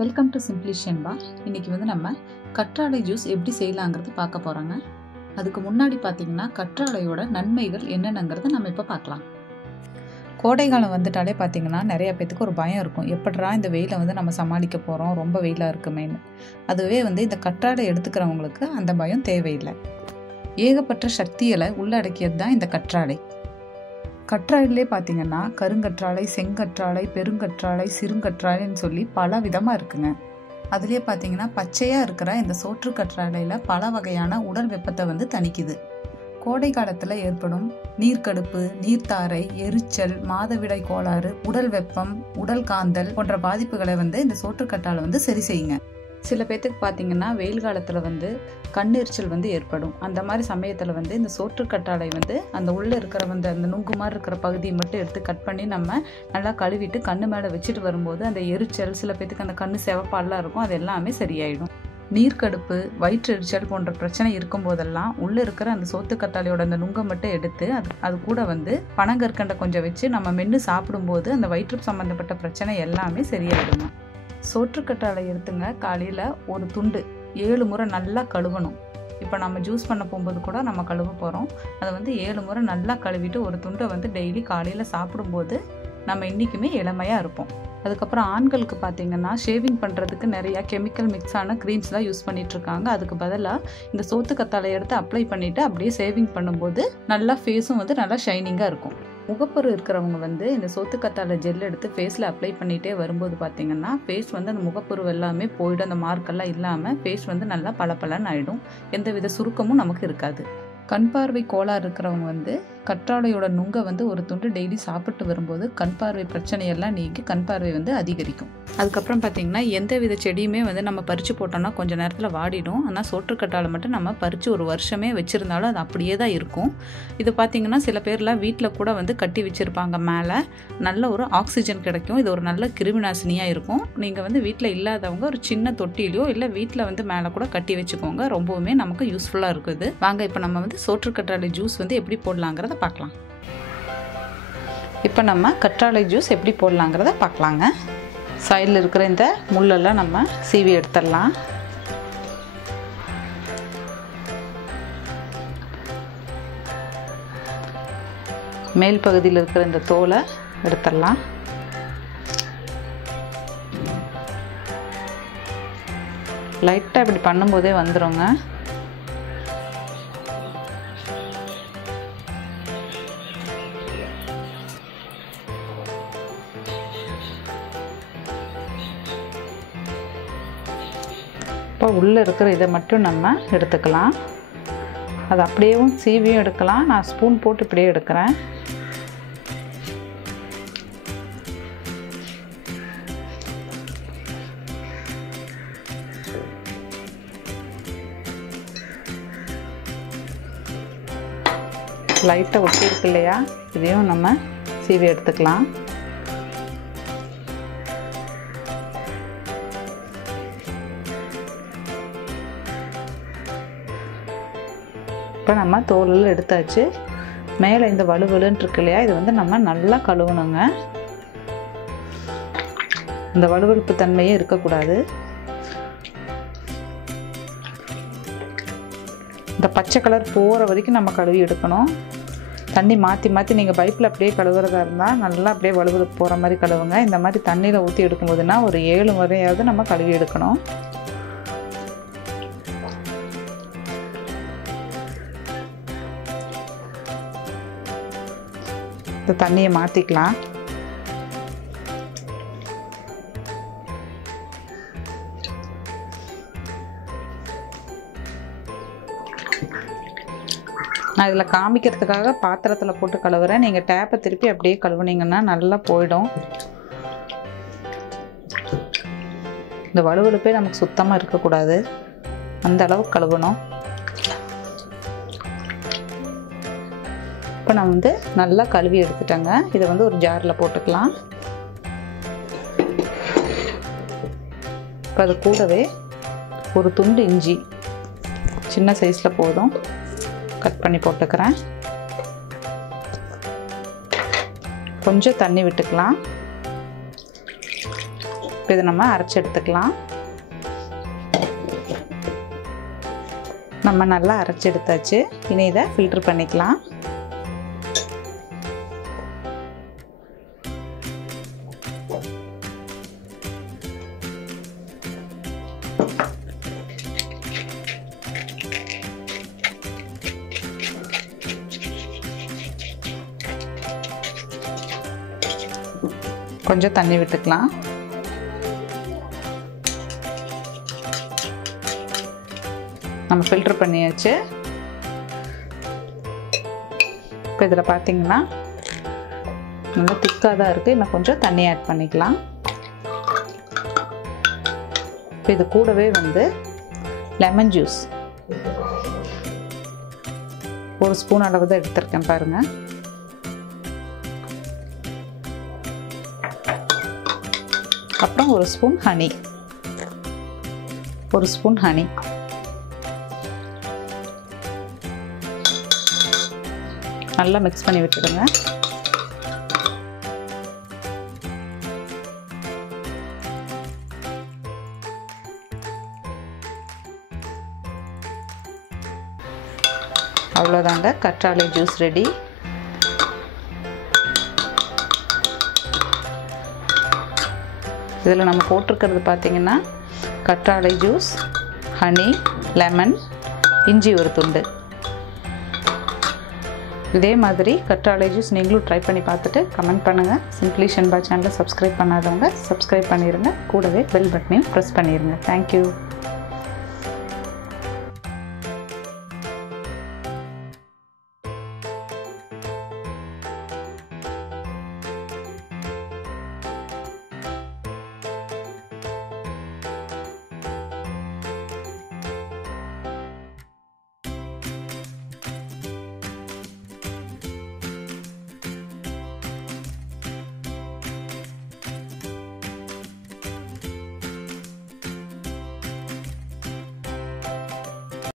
Welcome to simply Shenba. இன்றைக்கி நம்ம கற்றாழை ஜூஸ் எப்படி செய்யலாங்கிறது பார்க்க போகிறோங்க. அதுக்கு முன்னாடி பார்த்திங்கன்னா கற்றாழையோட நன்மைகள் என்னென்னங்கிறத நம்ம இப்போ பார்க்கலாம். கோடை காலம் வந்துட்டாலே பார்த்திங்கன்னா நிறைய பேத்துக்கு ஒரு பயம் இருக்கும். எப்படா இந்த வெயிலை நம்ம சமாளிக்க போகிறோம், ரொம்ப வெயிலாக இருக்குமேன்னு. அதுவே இந்த கற்றாழை எடுத்துக்கிறவங்களுக்கு அந்த பயம் தேவையில்லை. ஏகப்பட்ட சக்திகளை உள்ளடக்கியது தான் இந்த கற்றாழை. கற்றாழையிலே பார்த்திங்கன்னா கருங்கற்றாழை, செங்கற்றாழை, பெருங்கற்றாழை, சிறுங்கற்றாழைன்னு சொல்லி பல விதமாக இருக்குங்க. அதுலேயே பார்த்திங்கன்னா பச்சையாக இருக்கிற இந்த சோற்று கற்றாழையில் பல வகையான உடல் வெப்பத்தை தணிக்குது. கோடை காலத்தில் ஏற்படும் நீர்க்கடுப்பு, நீர்த்தாரை, எரிச்சல், மாதவிடாய் கோளாறு, உடல் வெப்பம், உடல் காந்தல் போன்ற பாதிப்புகளை இந்த சோற்றுக்கற்றாழை சரி செய்யுங்க. சில பேர்த்துக்கு பார்த்திங்கன்னா வெயில் காலத்தில் கண்ணெரிச்சல் ஏற்படும். அந்த மாதிரி சமயத்தில் இந்த சோற்றுக்கற்றாழை அந்த உள்ளே இருக்கிற அந்த நுங்கு மாதிரி இருக்கிற பகுதியை மட்டும் எடுத்து கட் பண்ணி நம்ம நல்லா கழுவிட்டு கண்ணு மேலே வச்சுட்டு வரும்போது அந்த எரிச்சல், சில பேர்த்துக்கு அந்த கண்ணு செவப்பாலாம் இருக்கும், அது எல்லாமே சரியாயிடும். நீர்க்கடுப்பு, வயிற்றெரிச்சல் போன்ற பிரச்சனை இருக்கும் போதெல்லாம் உள்ளே இருக்கிற அந்த சோத்துக்கற்றாழையோட அந்த நுங்கை மட்டும் எடுத்து அது கூட பனங்கற்கண்டை கொஞ்சம் வச்சு நம்ம மென்று சாப்பிடும்போது அந்த வயிற்று சம்மந்தப்பட்ட பிரச்சனை எல்லாமே சரியாயிடுங்க. சோற்றுக்கற்றாழை எடுத்துங்க, காலையில் ஒரு துண்டு 7 முறை நல்லா கழுவணும். இப்போ நம்ம ஜூஸ் பண்ண போகும்போது கூட நம்ம கழுவ போகிறோம். அதை 7 முறை நல்லா கழுவிட்டு ஒரு துண்டை டெய்லி காலையில் சாப்பிடும்போது நம்ம இன்றைக்குமே இளமையாக இருப்போம். அதுக்கப்புறம் ஆண்களுக்கு பார்த்திங்கன்னா ஷேவிங் பண்ணுறதுக்கு நிறையா கெமிக்கல் மிக்ஸான க்ரீம்ஸ்லாம் யூஸ் பண்ணிகிட்ருக்காங்க. அதுக்கு பதிலாக இந்த சோத்துக்கற்றாழை எடுத்து அப்ளை பண்ணிவிட்டு அப்படியே ஷேவிங் பண்ணும்போது நல்லா ஃபேஸும் நல்லா ஷைனிங்காக இருக்கும். முகப்பரு இருக்கிறவங்க இந்த சோத்துக்கற்றாழை ஜெல் எடுத்து ஃபேஸில் அப்ளை பண்ணிகிட்டே வரும்போது பார்த்திங்கன்னா ஃபேஸ் அந்த முகப்பரு எல்லாமே போயிடும். அந்த மார்க்கெல்லாம் இல்லாமல் ஃபேஸ் நல்லா பளபளன்னு ஆகிடும். எந்தவித சுருக்கமும் நமக்கு இருக்காது. கண் பார்வை கோளாறு இருக்கிறவங்க கற்றாழையோட நுங்கை ஒரு துண்டு டெய்லி சாப்பிட்டு வரும்போது கண் பார்வை பிரச்சனையெல்லாம் நீக்கி கண் பார்வை அதிகரிக்கும். அதுக்கப்புறம் பார்த்திங்கன்னா எந்தவித செடியுமே நம்ம பறித்து போட்டோம்னா கொஞ்சம் நேரத்தில் வாடிடும். ஆனால் சோற்றுக்கற்றாழை மட்டும் நம்ம பறித்து ஒரு வருஷமே வச்சுருந்தாலும் அது அப்படியே தான் இருக்கும். இது பார்த்திங்கன்னா சில பேர்லாம் வீட்டில் கூட கட்டி வச்சுருப்பாங்க. மேலே நல்ல ஒரு ஆக்சிஜன் கிடைக்கும். இது ஒரு நல்ல கிருமிநாசினியாக இருக்கும். நீங்கள் வீட்டில் இல்லாதவங்க ஒரு சின்ன தொட்டிலையோ இல்லை வீட்டில் மேலே கூட கட்டி வச்சுக்கோங்க. ரொம்பவுமே நமக்கு யூஸ்ஃபுல்லாக இருக்குது. வாங்க இப்போ நம்ம சோற்றுக்கற்றாழை ஜூஸ் எப்படி போடலாங்கிறத பார்க்கலாம். இப்போ நம்ம கற்றாழை ஜூஸ் எப்படி போடலாங்கிறத பார்க்கலாங்க. சைடில் இருக்கிற இந்த முள்ளெல்லாம் நம்ம சீவி எடுத்துடலாம். மேல் பகுதியில் இருக்கிற இந்த தோலை எடுத்துடலாம். லைட்டாக இப்படி பண்ணும்போதே வந்துடுங்க. இப்போ உள்ளே இருக்கிற இதை மட்டும் நம்ம எடுத்துக்கலாம். அது அப்படியேவும் சீவியும் எடுக்கலாம். நான் ஸ்பூன் போட்டு இப்படியே எடுக்கிறேன். லைட்டாக ஒட்டி இருக்கு இல்லையா, இதையும் நம்ம சீவி எடுத்துக்கலாம். இப்போ நம்ம தோலில் எடுத்தாச்சு. மேலே இந்த வலுவலுன்னு இருக்கு இல்லையா, இது நம்ம நல்லா கழுவணுங்க. இந்த வலுவலுப்பு தன்மையே இருக்கக்கூடாது. இந்த பச்சை கலர் போகிற வரைக்கும் நம்ம கழுவி எடுக்கணும். தண்ணி மாற்றி மாற்றி நீங்கள் பைப்பில் அப்படியே கழுவுறதா இருந்தால் நல்லா அப்படியே வலுவலுப்பு போகிற மாதிரி கழுவுங்க. இந்த மாதிரி தண்ணியில் ஊற்றி எடுக்கும்போதுனா ஒரு 7 முறையாவது நம்ம கழுவி எடுக்கணும். இந்த தண்ணியை மாற்றிக்கலாம். நான் இதில் காமிக்கிறதுக்காக பாத்திரத்தில் போட்டு கழுவுறேன். நீங்கள் டேப்பை திருப்பி அப்படியே கழுவுனீங்கன்னா நல்லா போயிடும். இந்த வலுவலுப்பே நமக்கு சுத்தமாக இருக்கக்கூடாது, அந்த அளவுக்கு கழுவணும். இப்போ நான் நல்லா கழுவி எடுத்துட்டேங்க. இதை ஒரு ஜாரில் போட்டுக்கலாம். இப்போ அது கூடவே ஒரு துண்டு இஞ்சி சின்ன சைஸில் போதும், கட் பண்ணி போட்டுக்கிறேன். கொஞ்சம் தண்ணி விட்டுக்கலாம். இப்போ இதை நம்ம அரைச்சி எடுத்துக்கலாம். நம்ம நல்லா அரைச்சி எடுத்தாச்சு. இனி இதை ஃபில்டர் பண்ணிக்கலாம். கொஞ்சம் தண்ணி விட்டுக்கலாம். நம்ம ஃபில்டர் பண்ணியாச்சு. இப்போ இதில் பார்த்தீங்கன்னா நல்லா திக்காக தான் இருக்குது. இன்னும் கொஞ்சம் தண்ணி ஆட் பண்ணிக்கலாம். இப்போ இது கூடவே வந்து லெமன் ஜூஸ் 1 ஸ்பூன் அளவு தான் எடுத்திருக்கேன் பாருங்கள். அப்புறம் 1 ஸ்பூன் ஹனி, 1 ஸ்பூன் ஹனி. நல்லா மிக்ஸ் பண்ணி விட்டுடுங்க. அவ்வளோதாங்க, கற்றாழை ஜூஸ் ரெடி. இதில் நம்ம போட்டிருக்கிறது பார்த்திங்கன்னா கற்றாழை ஜூஸ், ஹனி, லெமன், இஞ்சி ஒரு துண்டு. இதே மாதிரி கற்றாழை ஜூஸ் நீங்களும் ட்ரை பண்ணி பார்த்துட்டு கமெண்ட் பண்ணுங்கள். சிம்பிளி ஷென்பா சேனலை சப்ஸ்கிரைப் பண்ணாதவங்க சப்ஸ்கிரைப் பண்ணிடுங்க. கூடவே பெல் பட்டனையும் ப்ரெஸ் பண்ணிடுங்க. தேங்க்யூ.